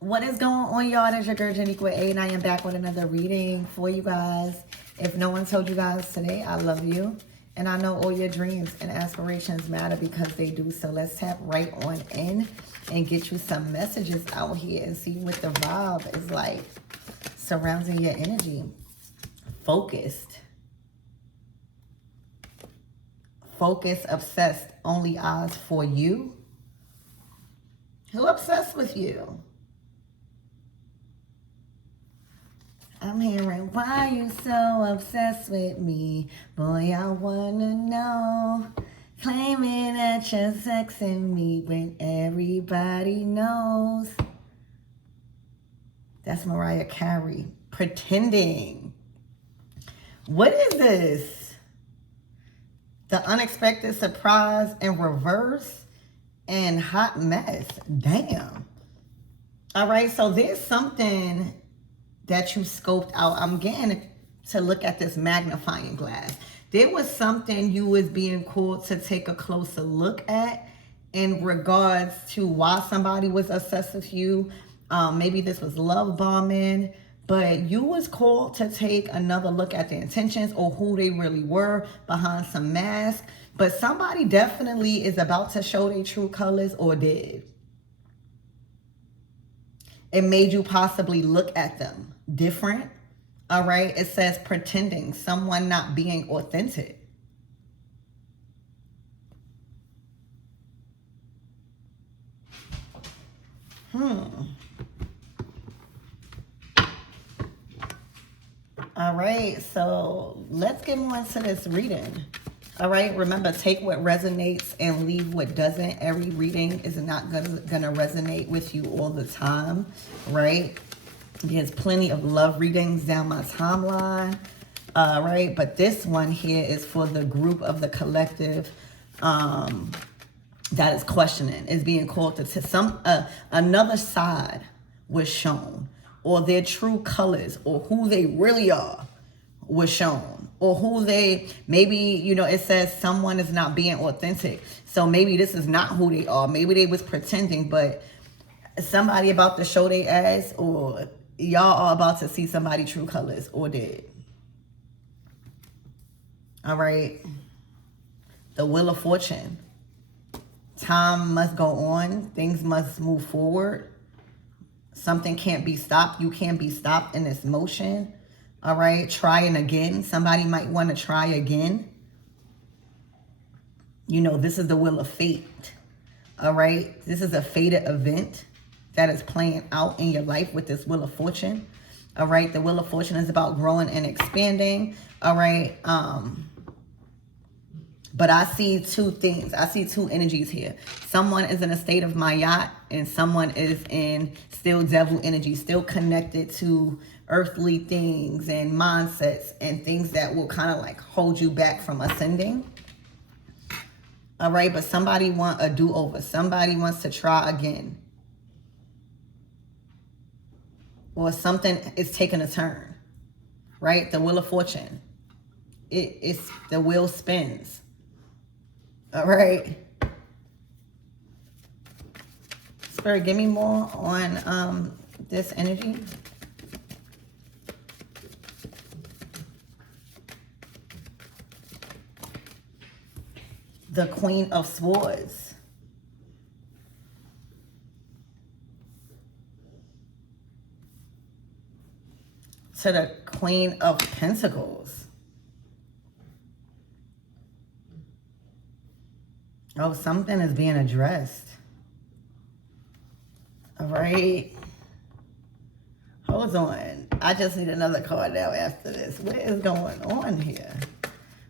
What is going on, y'all? It's your girl, Janiqua A, and I am back with another reading for you guys. If no one told you guys today, I love you. And I know all your dreams and aspirations matter because they do. So let's tap right on in and get you some messages out here and see what the vibe is like surrounding your energy. Focused. Focus, obsessed, only eyes for you. Who obsessed with you? I'm hearing, why you so obsessed with me? Boy, I wanna know. Claiming that you're sexing me when everybody knows. That's Mariah Carey. Pretending. What is this? The unexpected surprise in reverse and hot mess. Damn. All right, so there's something that you scoped out. I'm getting to look at this magnifying glass. There was something you was being called to take a closer look at in regards to why somebody was obsessed with you. Maybe this was love bombing, but you was called to take another look at the intentions or who they really were behind some mask. But somebody definitely is about to show their true colors or did. It made you possibly look at them different. All right. It says pretending, someone not being authentic. All right. So let's get more into this reading. All right. Remember, take what resonates and leave what doesn't. Every reading is not gonna resonate with you all the time. Right. There's plenty of love readings down my timeline, right? But this one here is for the group of the collective that is questioning, is being called to some, another side was shown, or their true colors, or who they really are was shown, or who they, maybe, you know, it says someone is not being authentic. So maybe this is not who they are. Maybe they was pretending, but somebody about to show their ass, or y'all are about to see somebody true colors or did. All right. The Wheel of Fortune. Time must go on. Things must move forward. Something can't be stopped. You can't be stopped in this motion. All right. Trying again. Somebody might want to try again. You know, this is the Wheel of Fate. All right. This is a fated event that is playing out in your life with this Wheel of Fortune. All right. The Wheel of Fortune is about growing and expanding. All right. But I see two things. I see two energies here. Someone is in a state of Mayat and someone is in still devil energy, still connected to earthly things and mindsets and things that will kind of like hold you back from ascending. All right. But somebody wants a do-over. Somebody wants to try again. Or something is taking a turn, right? The Wheel of Fortune. It's the wheel spins. All right. Spirit, give me more on this energy. The Queen of Swords. To the Queen of Pentacles. Oh, something is being addressed. All right. Hold on. I just need another card now after this. What is going on here?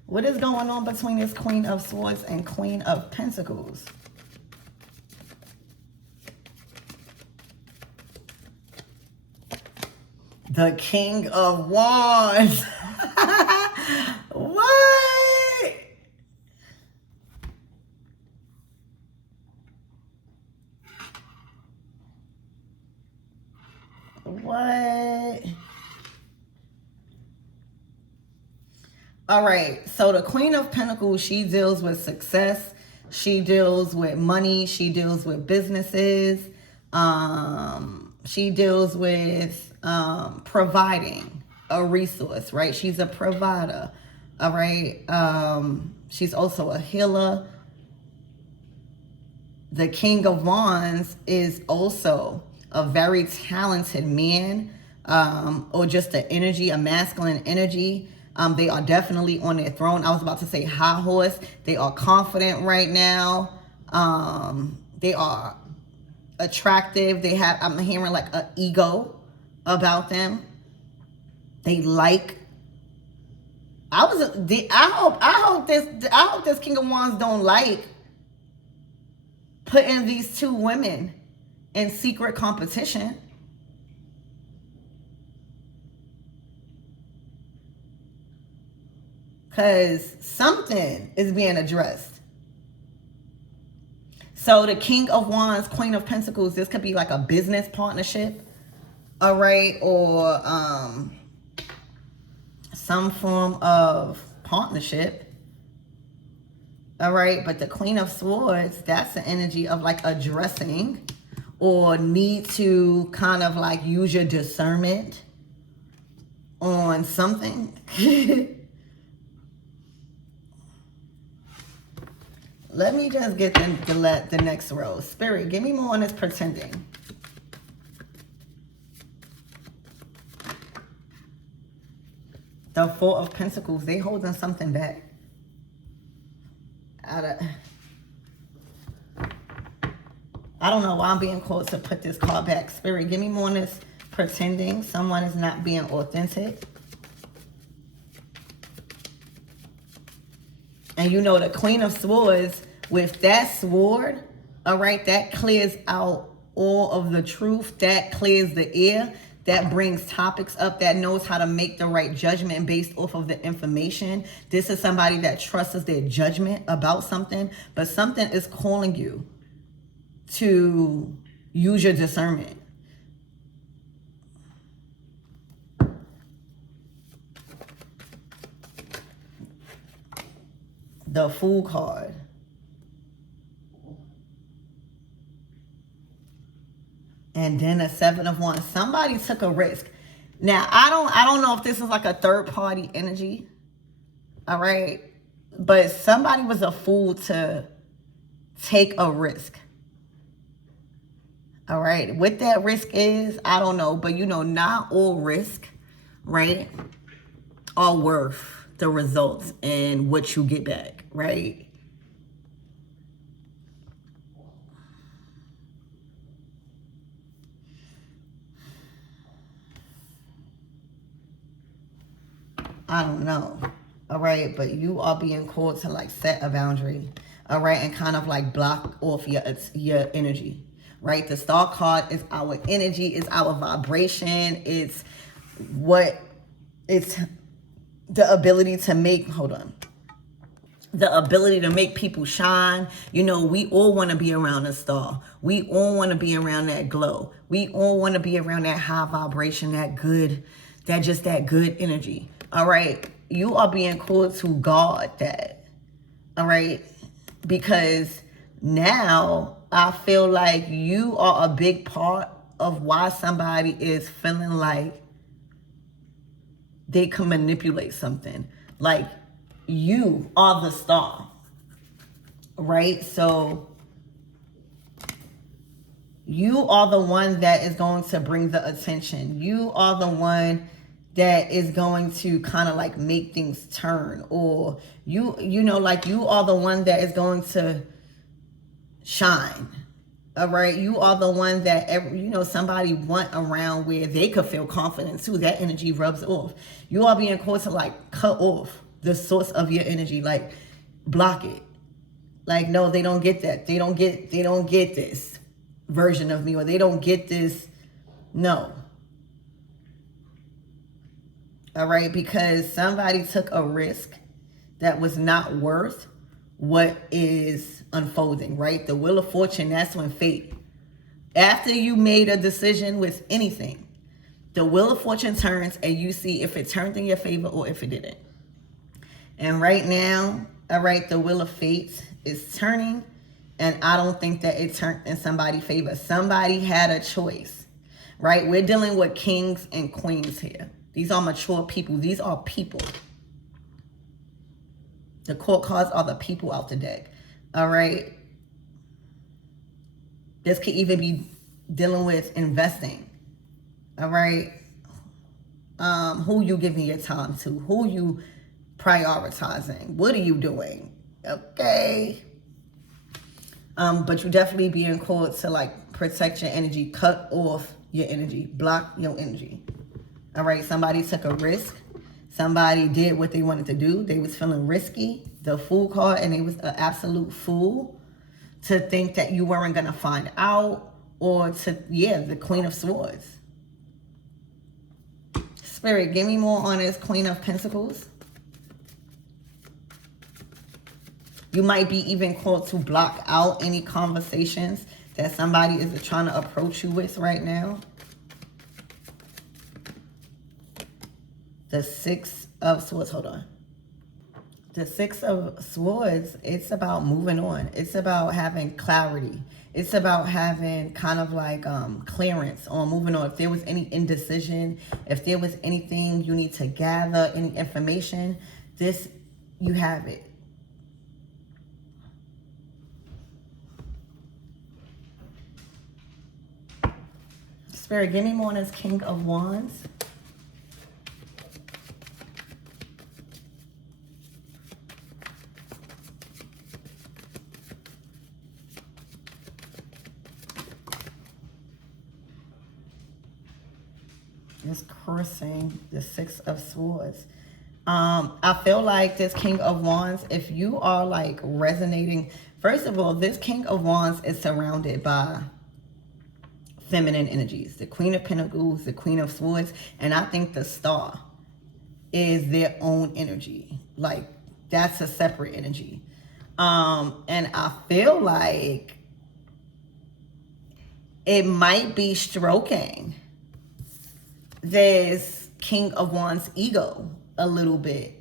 What is going on between this Queen of Swords and Queen of Pentacles? The King of Wands. What? What? All right. So the Queen of Pentacles, she deals with success. She deals with money. She deals with businesses. She deals with providing a resource, right? She's a provider, all right? She's also a healer. The King of Wands is also a very talented man, or just an energy, a masculine energy. They are definitely on their throne. I was about to say high horse. They are confident right now. They are attractive. They have, I'm hearing like an ego about them. They like, I hope this King of Wands don't like putting these two women in secret competition. Because something is being addressed. So the King of Wands, Queen of Pentacles, this could be like a business partnership, all right? Or some form of partnership, all right? But the Queen of Swords, that's the energy of like addressing or need to kind of like use your discernment on something. Let me just get the next row. Spirit, give me more on this pretending. The Four of Pentacles, they holding something back. I don't know why I'm being called to put this card back. Spirit, give me more on this pretending. Someone is not being authentic. And you know the Queen of Swords, with that sword, all right, that clears out all of the truth. That clears the air. That brings topics up. That knows how to make the right judgment based off of the information. This is somebody that trusts their judgment about something. But something is calling you to use your discernment. The Fool card. And then a Seven of Wands. Somebody took a risk. Now, I don't know if this is like a third party energy. All right. But somebody was a fool to take a risk. All right. What that risk is, I don't know. But you know, not all risk, right, are worth the results and what you get back, right? I don't know, all right? But you are being called to like set a boundary, all right? And kind of like block off your energy, right? The Star card is our energy, it's our vibration, it's the ability to make, the ability to make people shine. You know, we all want to be around a star. We all want to be around that glow. We all want to be around that high vibration, that good energy. All right. You are being called to guard that. All right. Because now I feel like you are a big part of why somebody is feeling like they can manipulate something. Like, you are the star, right? So you are the one that is going to bring the attention. You are the one that is going to kind of like make things turn, or you know, like you are the one that is going to shine. All right. You are the one that, somebody want around where they could feel confident too. That energy rubs off. You are being called to like cut off the source of your energy, like block it. Like, no, they don't get that. They don't get this version of me, or they don't get this. No. All right. Because somebody took a risk that was not worth what is unfolding, right? The Wheel of Fortune, that's when fate. After you made a decision with anything, the Wheel of Fortune turns and you see if it turned in your favor or if it didn't. And right now, all right, the Wheel of Fate is turning, and I don't think that it turned in somebody's favor. Somebody had a choice, right? We're dealing with kings and queens here. These are mature people. These are people. The court cards are the people out the deck. All right. This could even be dealing with investing. All right. Who you giving your time to? Who you prioritizing? What are you doing? Okay. But you definitely being called to like protect your energy, cut off your energy, block your energy. All right. Somebody took a risk. Somebody did what they wanted to do. They was feeling risky. The Fool card, and they was an absolute fool to think that you weren't going to find out, or to, yeah, the Queen of Swords. Spirit, give me more on this Queen of Pentacles. You might be even called to block out any conversations that somebody is trying to approach you with right now. The Six of Swords, hold on. The Six of Swords, it's about moving on. It's about having clarity. It's about having kind of like clearance on moving on. If there was any indecision, if there was anything you need to gather, any information, this, you have it. Spirit, give me more on this King of Wands. Is cursing the Six of Swords. I feel like this King of Wands, if you are like resonating, first of all, this King of Wands is surrounded by feminine energies. The Queen of Pentacles, the Queen of Swords, and I think the Star is their own energy. Like, that's a separate energy. And I feel like it might be stroking this King of Wands ego a little bit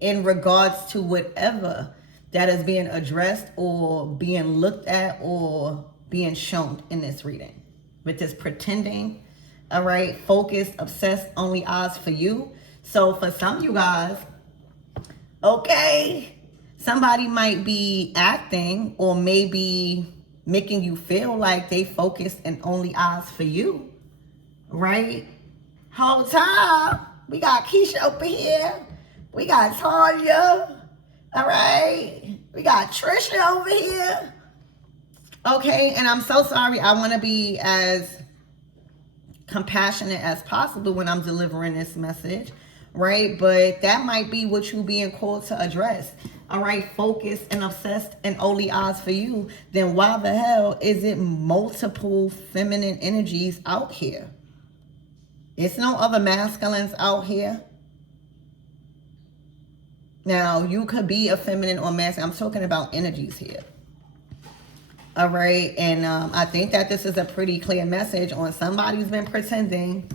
in regards to whatever that is being addressed or being looked at or being shown in this reading. With this pretending, all right, focused, obsessed, only eyes for you. So for some of you guys, okay, somebody might be acting or maybe making you feel like they focused and only eyes for you, right? Whole time, we got Keisha over here. We got Tanya. All right. We got Trisha over here. Okay. And I'm so sorry. I want to be as compassionate as possible when I'm delivering this message. Right. But that might be what you being called to address. All right. Focused and obsessed and only eyes for you. Then why the hell is it multiple feminine energies out here? It's no other masculines out here. Now, you could be a feminine or masculine. I'm talking about energies here. All right. And I think that this is a pretty clear message on somebody who's been pretending,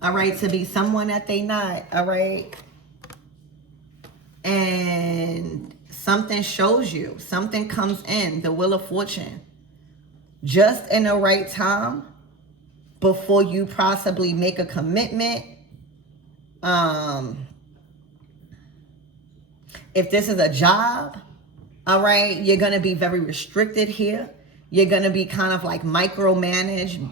all right, to be someone that they not, all right? And something shows you. Something comes in, the Wheel of Fortune, just in the right time. Before you possibly make a commitment. If this is a job, all right, you're going to be very restricted here. You're going to be kind of like micromanaged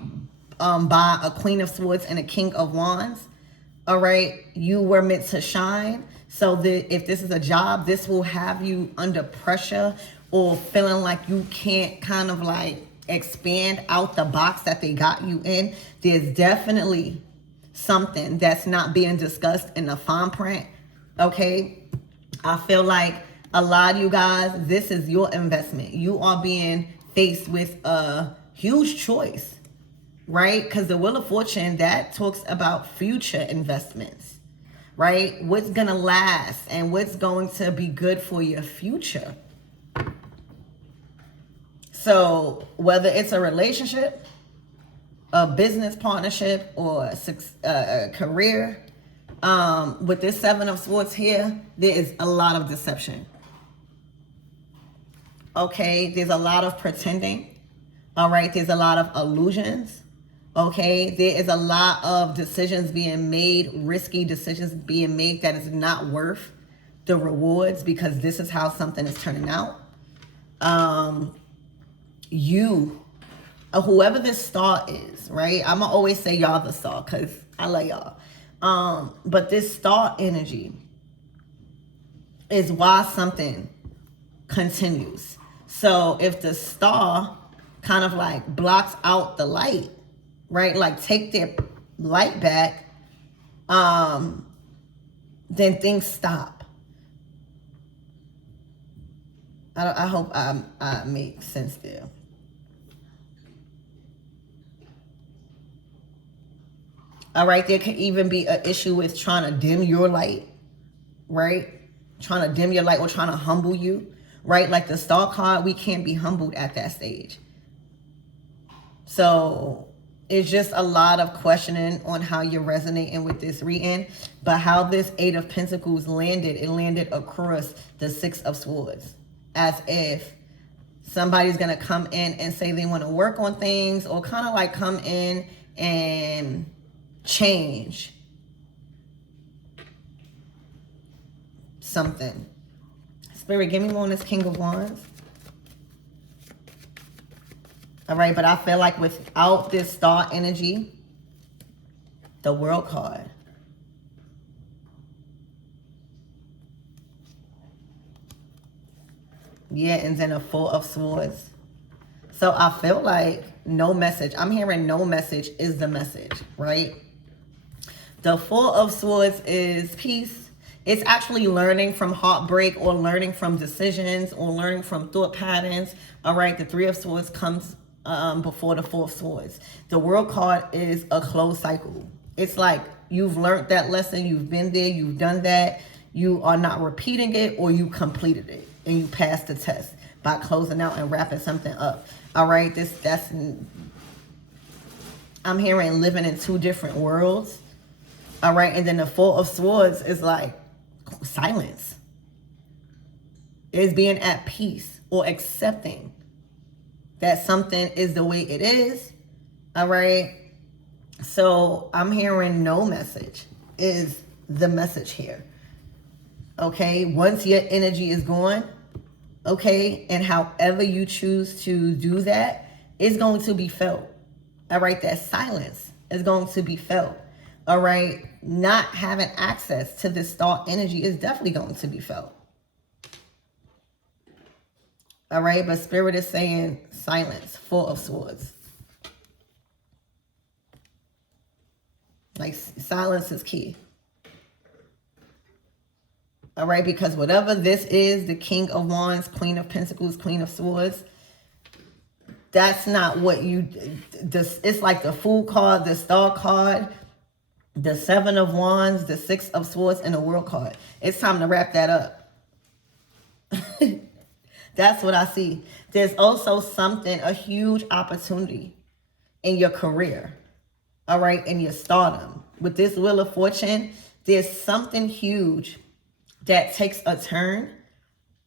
by a Queen of Swords and a King of Wands. All right, you were meant to shine. So if this is a job, this will have you under pressure or feeling like you can't kind of like expand out the box that they got you in. There's definitely something that's not being discussed in the fine print. Okay. I feel like a lot of you guys, this is your investment. You are being faced with a huge choice, right? Because the Wheel of Fortune, that talks about future investments, right? What's going to last and what's going to be good for your future. So whether it's a relationship, a business partnership, or a career, with this Seven of Swords here, there is a lot of deception. Okay, there's a lot of pretending. All right, there's a lot of illusions. Okay, there is a lot of decisions being made, risky decisions being made that is not worth the rewards, because this is how something is turning out. You, whoever this star is, right? I'm gonna always say y'all the star because I love y'all. But this star energy is why something continues. So if the star kind of like blocks out the light, right? Like take their light back, then things stop. I hope I make sense there. All right, there can even be an issue with trying to dim your light, right? Trying to dim your light or trying to humble you, right? Like the star card, we can't be humbled at that stage. So it's just a lot of questioning on how you're resonating with this reading. But how this Eight of Pentacles landed, it landed across the Six of Swords. As if somebody's going to come in and say they want to work on things, or kind of like come in and change something. Spirit, give me more on this King of Wands. All right, but I feel like without this star energy, the World card, yeah, and then a Four of Swords. So I feel like no message. I'm hearing no message is the message, right? The Four of Swords is peace. It's actually learning from heartbreak, or learning from decisions, or learning from thought patterns. All right, the Three of Swords comes before the Four of Swords. The World card is a closed cycle. It's like you've learned that lesson, you've been there, you've done that, you are not repeating it, or you completed it and you passed the test by closing out and wrapping something up. All right, I'm hearing living in two different worlds. All right, and then the Four of Swords is like silence. It's being at peace or accepting that something is the way it is. All right, so I'm hearing no message is the message here. Okay, once your energy is gone, okay, and however you choose to do that, it's going to be felt. All right, that silence is going to be felt. All right, not having access to this star energy is definitely going to be felt. All right, but Spirit is saying silence, Four of Swords. Like silence is key. All right, because whatever this is, the King of Wands, Queen of Pentacles, Queen of Swords, that's not what you, it's like the Fool card, the Star card, the Seven of Wands, the Six of Swords, and the World card. It's time to wrap that up. That's what I see. There's also something, a huge opportunity in your career, all right, in your stardom. With this Wheel of Fortune, there's something huge that takes a turn,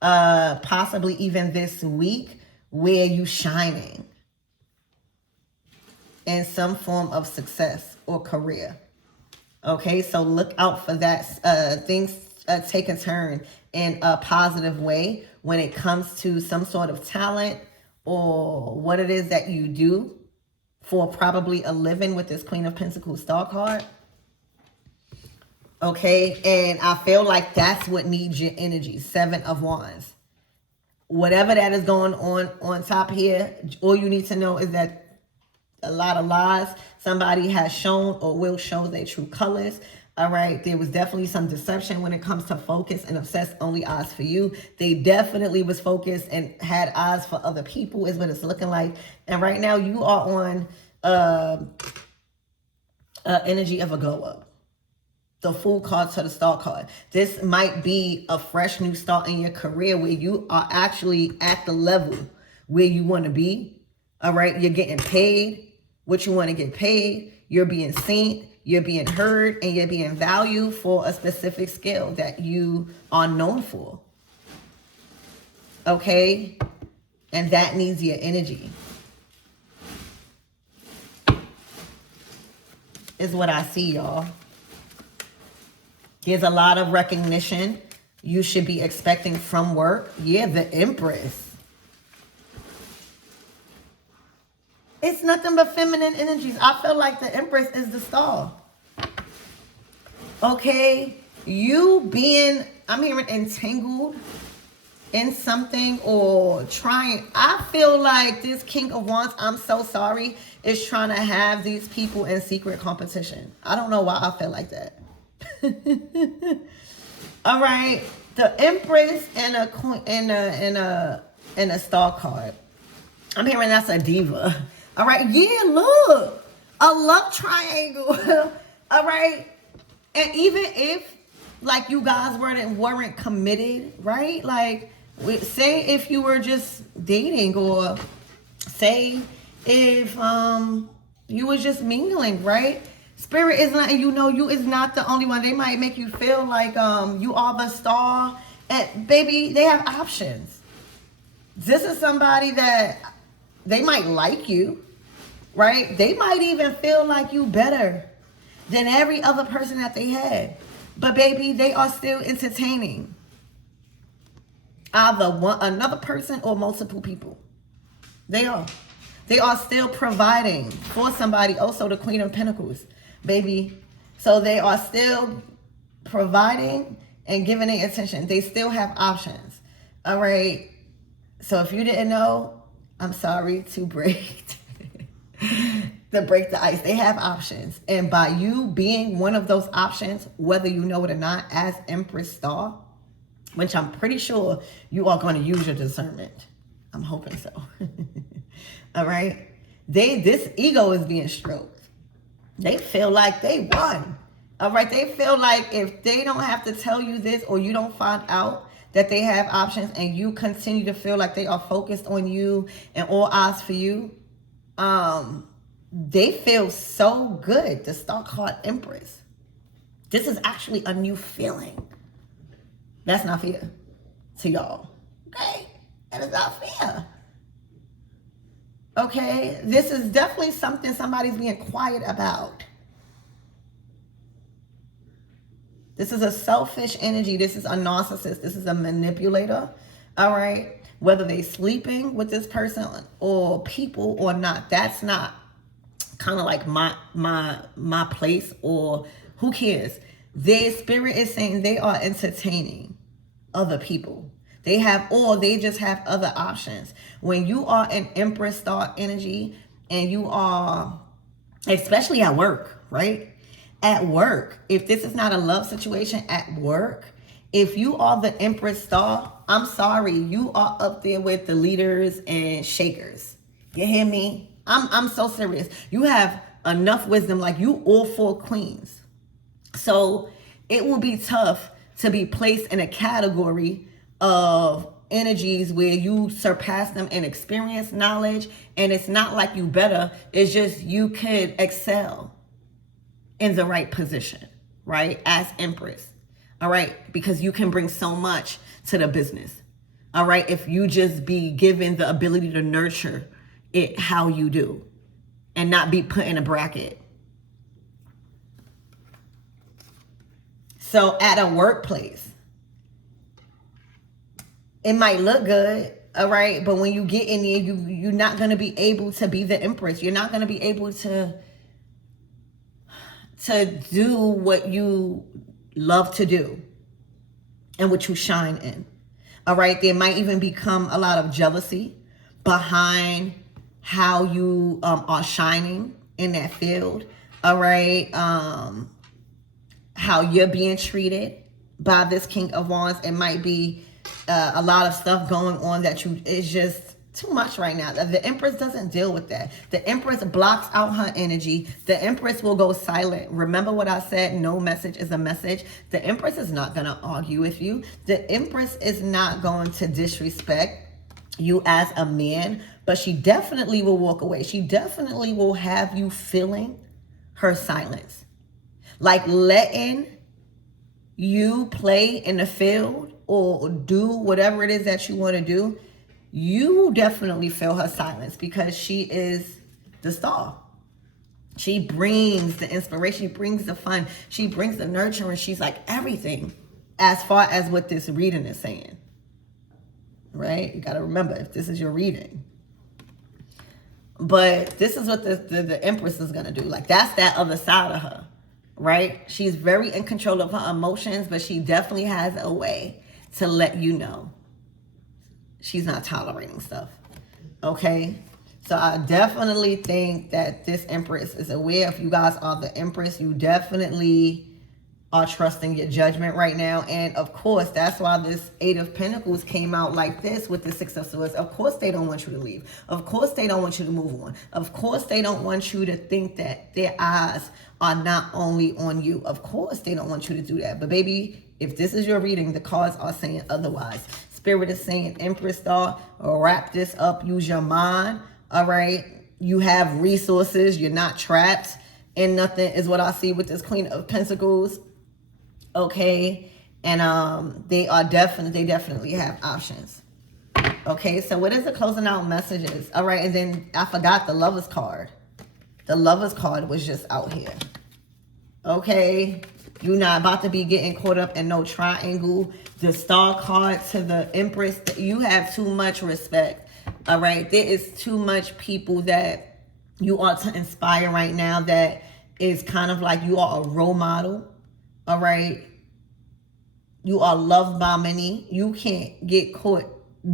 possibly even this week, where you shining in some form of success or career. Okay, so look out for that. Things take a turn in a positive way when it comes to some sort of talent or what it is that you do for probably a living with this Queen of Pentacles Star card. Okay, and I feel like that's what needs your energy. Seven of Wands. Whatever that is going on top here, all you need to know is that a lot of lies. Somebody has shown or will show their true colors. All right, there was definitely some deception when it comes to focus and obsessed only eyes for you. They definitely was focused and had eyes for other people is what it's looking like. And right now you are on energy of a glow up. The Fool card to the Star card. This might be a fresh new start in your career where you are actually at the level where you want to be. All right, you're getting paid what you want to get paid. You're being seen, you're being heard, and you're being valued for a specific skill that you are known for. Okay, and that needs your energy. is what I see, y'all. There's a lot of recognition you should be expecting from work. Yeah, the Empress. It's nothing but feminine energies. I feel like the Empress is the star. Okay? You being, I'm hearing entangled in something or trying. I feel like this King of Wands, I'm so sorry, is trying to have these people in secret competition. I don't know why I feel like that. All right, the Empress and a queen and a star card. I'm hearing that's a diva. All right, yeah, look, a love triangle. All right, and even if like you guys weren't committed, right? Like, say if you were just dating, or say if you was just mingling, right? Spirit is not, you is not the only one. They might make you feel like you are the star. And baby, they have options. This is somebody that they might like you, right? They might even feel like you better than every other person that they had. But baby, they are still entertaining either another person or multiple people. They are. They are still providing for somebody. Also, the Queen of Pentacles, baby. So they are still providing and giving their attention. They still have options. All right. So if you didn't know, I'm sorry to break the ice. They have options. And by you being one of those options, whether you know it or not, as Empress Star, which I'm pretty sure you are going to use your discernment. I'm hoping so. All right. This ego is being stroked. They feel like they won. All right. They feel like if they don't have to tell you this, or you don't find out that they have options, and you continue to feel like they are focused on you and all eyes for you, they feel so good. The star card Empress. This is actually a new feeling. That's not fair to y'all. Okay? That is not fair. Okay? This is definitely something somebody's being quiet about. This is a selfish energy. This is a narcissist. This is a manipulator. All right? Whether they sleeping with this person or people or not, that's not kind of like my place, or who cares? Their spirit is saying they are entertaining other people. They just have other options. When you are an Empress Star energy, and you are, especially at work, right? At work, if this is not a love situation at work, if you are the Empress Star, I'm sorry, you are up there with the leaders and shakers. You hear me? I'm so serious. You have enough wisdom, like you all 4 queens. So it will be tough to be placed in a category of energies where you surpass them in experience, knowledge, and it's not like you better. It's just you could excel in the right position, right? As Empress, all right? Because you can bring so much to the business, all right? If you just be given the ability to nurture it how you do and not be put in a bracket. So at a workplace, it might look good, all right? But when you get in there, you're not going to be able to be the Empress. You're not going to be able to do what you love to do and what you shine in, all right? There might even become a lot of jealousy behind how you are shining in that field, all right? How you're being treated by this King of Wands. It might be a lot of stuff going on that it's just too much right now. The Empress doesn't deal with that. The Empress blocks out her energy. The Empress will go silent. Remember what I said, no message is a message. The Empress is not going to argue with you. The Empress is not going to disrespect you as a man, but she definitely will walk away. She definitely will have you feeling her silence. Like letting you play in the field or do whatever it is that you want to do. You definitely feel her silence because she is the star. She brings the inspiration. She brings the fun. She brings the nurturing. She's like everything as far as what this reading is saying. Right? You got to remember, if this is your reading. But this is what the Empress is going to do. Like, that's that other side of her. Right? She's very in control of her emotions, but she definitely has a way to let you know she's not tolerating stuff. Okay? So I definitely think that this Empress is aware. If you guys are the Empress, you definitely are trusting your judgment right now. And of course, that's why this Eight of Pentacles came out like this with the Six of Swords. Of course, they don't want you to leave. Of course, they don't want you to move on. Of course, they don't want you to think that their eyes are not only on you. Of course, they don't want you to do that. But baby, if this is your reading, the cards are saying otherwise. Spirit is saying, Empress star, wrap this up, use your mind. All right, you have resources. You're not trapped in nothing, is what I see with this Queen of Pentacles. Okay, and they definitely have options. Okay, so what is the closing out messages? All right, and then I forgot the Lovers card. The Lovers card was just out here. Okay, you're not about to be getting caught up in no triangle. The Star card to the Empress. You have too much respect. All right, there is too much people that you ought to inspire right now that is kind of like you are a role model. All right, you are loved by many. You can't get caught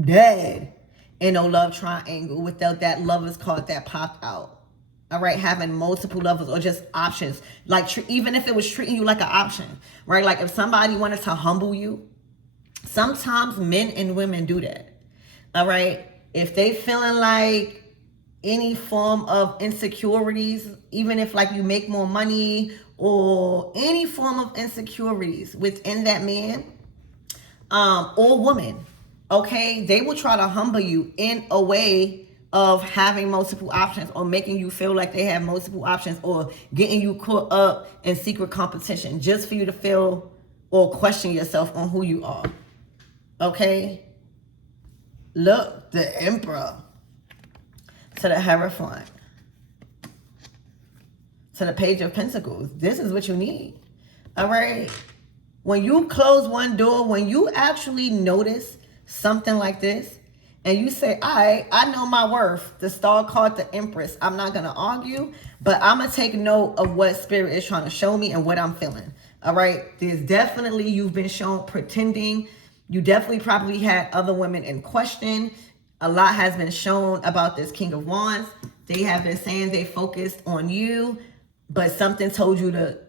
dead in no love triangle without that Lovers card that popped out. All right, having multiple lovers or just options. Like, even if it was treating you like an option, right? Like, if somebody wanted to humble you, sometimes men and women do that. All right, if they feeling like any form of insecurities, even if like you make more money or any form of insecurities within that man or woman, okay, they will try to humble you in a way of having multiple options or making you feel like they have multiple options or getting you caught up in secret competition just for you to feel or question yourself on who you are. Okay? Look, the Emperor to the Hierophant to the Page of Pentacles. This is what you need. All right? When you close one door, when you actually notice something like this, and you say, all right, I know my worth. The Star card, the Empress. I'm not going to argue, but I'm going to take note of what Spirit is trying to show me and what I'm feeling. All right? There's definitely, you've been shown pretending. You definitely probably had other women in question. A lot has been shown about this King of Wands. They have been saying they focused on you, but something told you to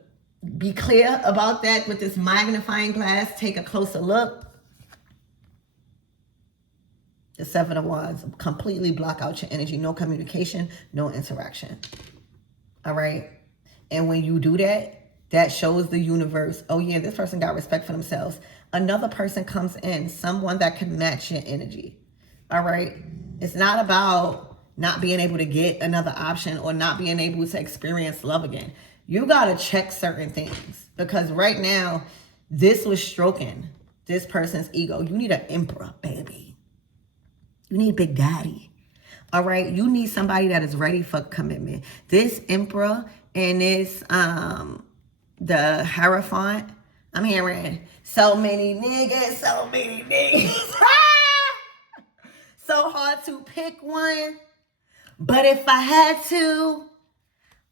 be clear about that with this magnifying glass. Take a closer look. The Seven of Wands, completely block out your energy. No communication, no interaction. All right? And when you do that, that shows the universe, oh yeah, this person got respect for themselves. Another person comes in, someone that can match your energy. All right? It's not about not being able to get another option or not being able to experience love again. You got to check certain things because right now, this was stroking this person's ego. You need an Emperor, baby. You need Big Daddy. All right? You need somebody that is ready for commitment. This Emperor and this, the Hierophant, I'm hearing so many niggas, so many niggas. So hard to pick one. But if I had to,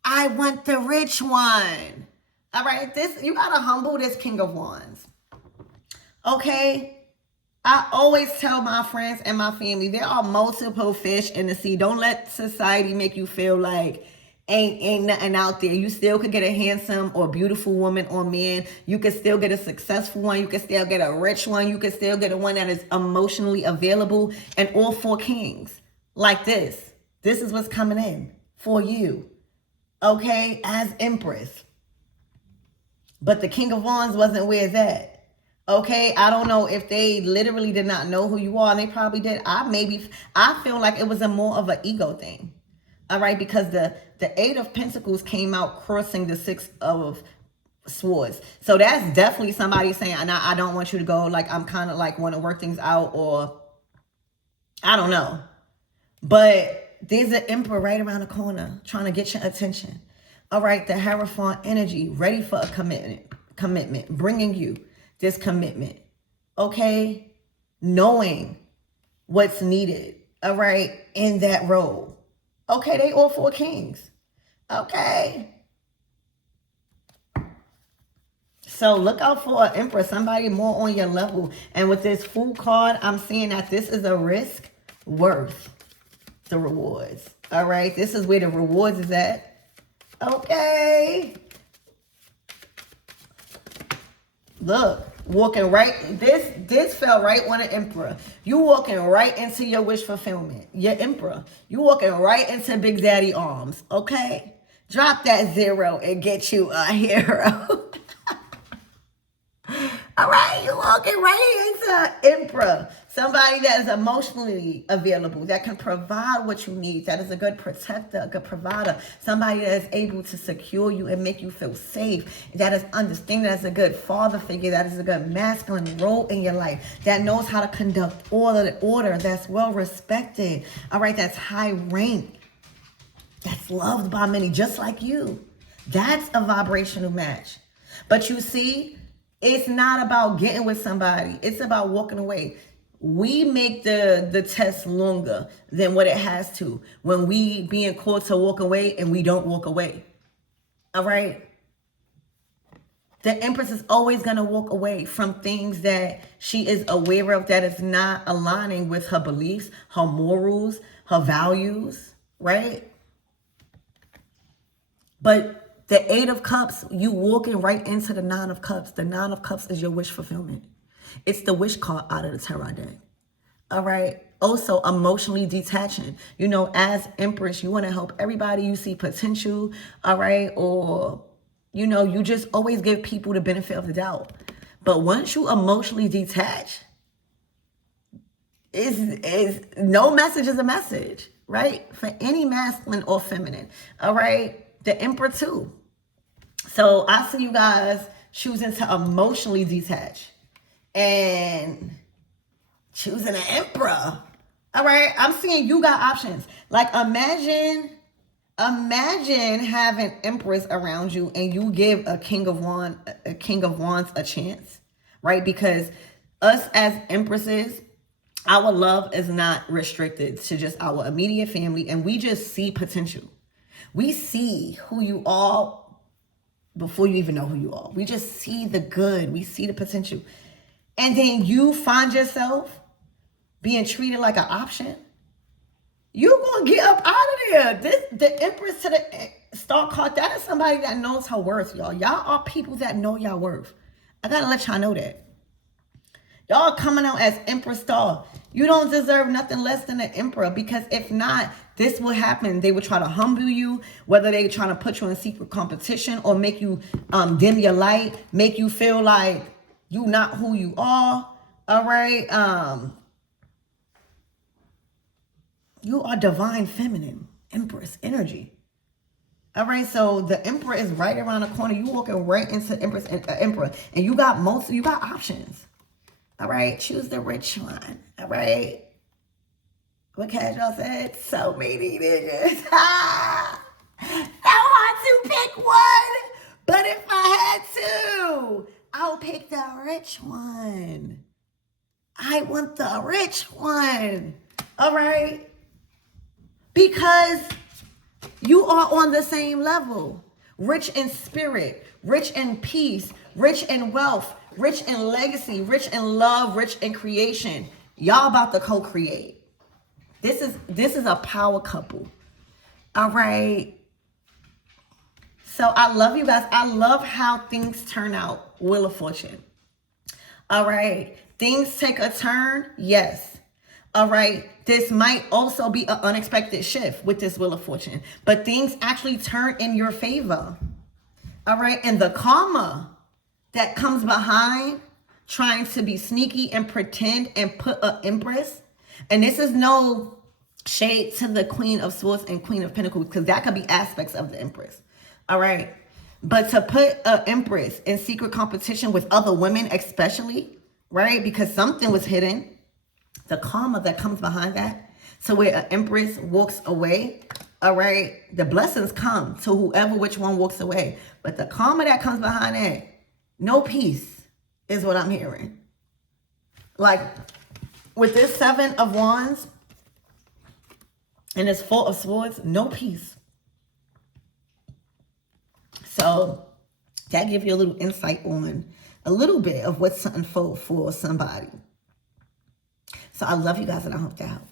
I want the rich one. All right? This, you got to humble this King of Wands. Okay? I always tell my friends and my family, there are multiple fish in the sea. Don't let society make you feel like ain't nothing out there. You still could get a handsome or beautiful woman or man. You could still get a successful one. You could still get a rich one. You could still get a one that is emotionally available. And all four kings like this. This is what's coming in for you. Okay? As Empress. But the King of Wands wasn't where it's at. Okay, I don't know if they literally did not know who you are, and they probably did. I feel like it was a more of an ego thing. All right, because the Eight of Pentacles came out crossing the Six of Swords. So that's definitely somebody saying, I don't want you to go. Like, I'm kind of like want to work things out, or I don't know. But there's an Emperor right around the corner trying to get your attention. All right, the Hierophant energy, ready for a commitment, bringing you this commitment. Okay, knowing what's needed. All right, in that role. Okay, they all 4 kings. Okay. So look out for an Empress, somebody more on your level. And with this Fool card, I'm seeing that this is a risk worth the rewards. All right, this is where the rewards is at. Okay. Look, walking right, this fell right on the Emperor. You walking right into your wish fulfillment. Your Emperor. You walking right into Big Daddy arms. Okay. Drop that 0 and get you a hero. All right, you walking right into Emperor. Somebody that is emotionally available, that can provide what you need, that is a good protector, a good provider, somebody that is able to secure you and make you feel safe, that is understanding, that is a good father figure, that is a good masculine role in your life, that knows how to conduct order, that's well respected, all right, that's high rank, that's loved by many, just like you. That's a vibrational match. But you see, it's not about getting with somebody. It's about walking away. We make the test longer than what it has to when we being called to walk away and we don't walk away. All right? The Empress is always going to walk away from things that she is aware of that is not aligning with her beliefs, her morals, her values, right? But the 8 of Cups, you walking right into the 9 of Cups. The 9 of Cups is your wish fulfillment. It's the wish card out of the tarot deck. All right. Also, emotionally detaching. You know, as Empress, you want to help everybody you see potential. All right. Or, you know, you just always give people the benefit of the doubt. But once you emotionally detach, is no message is a message, right? For any masculine or feminine. All right. The Emperor too. So I see you guys choosing to emotionally detach and choosing an Emperor. All right. I'm seeing you got options. Like imagine having Empress around you and you give a King of Wands a chance, right? Because us as Empresses, our love is not restricted to just our immediate family, and we just see potential. We see who you are before you even know who you are. We just see the good. We see the potential. And then you find yourself being treated like an option. You're going to get up out of there. The Empress to the Star card, that is somebody that knows her worth, y'all. Y'all are people that know y'all worth. I got to let y'all know that. Y'all coming out as Empress Star. You don't deserve nothing less than an Emperor, because if not, this will happen. They will try to humble you, whether they're trying to put you in secret competition or make you dim your light, make you feel like you not who you are. All right. You are divine feminine, Empress energy. All right, so the Emperor is right around the corner. You walking right into Empress and Emperor, and you got options. All right, choose the rich one. All right. What Casual said? So many niggas. So hard to pick one. But if I had to, I'll pick the rich one. I want the rich one. All right. Because you are on the same level. Rich in spirit, rich in peace, rich in wealth, rich in legacy, rich in love, rich in creation. Y'all about to co-create. This is a power couple. All right. So I love you guys. I love how things turn out. Wheel of Fortune. All right. Things take a turn. Yes. All right. This might also be an unexpected shift with this Wheel of Fortune, but things actually turn in your favor. All right. And the karma that comes behind trying to be sneaky and pretend and put an Empress. And this is no shade to the Queen of Swords and Queen of Pentacles, because that could be aspects of the Empress. All right. But to put an Empress in secret competition with other women, especially, right? Because something was hidden. The karma that comes behind that. So where an Empress walks away, All right. The blessings come to whoever, which one walks away. But the karma that comes behind that, no peace is what I'm hearing. Like with this 7 of Wands and this 4 of Swords, no peace. So that gives you a little insight on a little bit of what's to unfold for somebody. So I love you guys and I hope that helps.